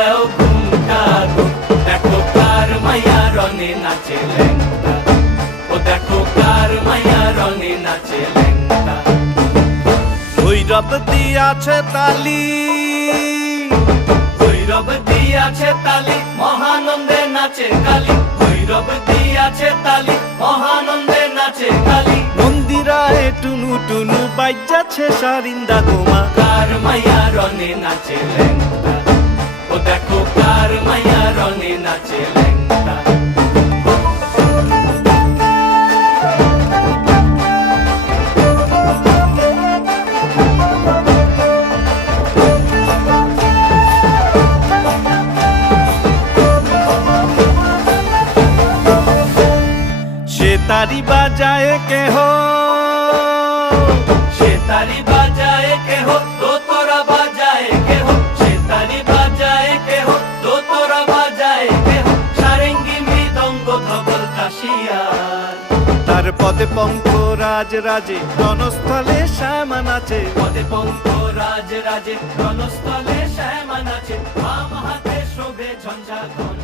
দেও ঘুমটা ঘুম। দেখো কার মাইয়া রনে নাচে ল্যাংটা, ও দেখো কার মাইয়া রনে নাচে ল্যাংটা। ভৈরব দিয়াছে তালি, ভৈরব দিয়াছে তালি, মহানন্দে নাচে কালী। ভৈরব দিয়াছে তালি, মহানন্দে নাচে কালী। মন্দিরায় টুনু টুনু বাজ্যাছে সারিন্দা গোমা। কার মাইয়া রনে নাচে ল্যাংটা, ও দেখো কার মাইয়া রনে নাচে ল্যাংটা। সে তারি বাজায় কেহ, সে তারি বাজায় কেহ, দোতরা বাজায় কেহ। সে তারি বাজায় কেহ, দোতরা বাজায় কেহ। সারেঙ্গি মৃদঙ্গ ধবল কাশিয়ার। তার পদে পঙ্ক রাজ রাজে রণস্থলে শ্যামা নাচে। পদে পঙ্ক রাজ রাজে, রণস্থলে শ্যামা নাচে। বাম হাতে শোভে ঝঞ্ঝা ঘন।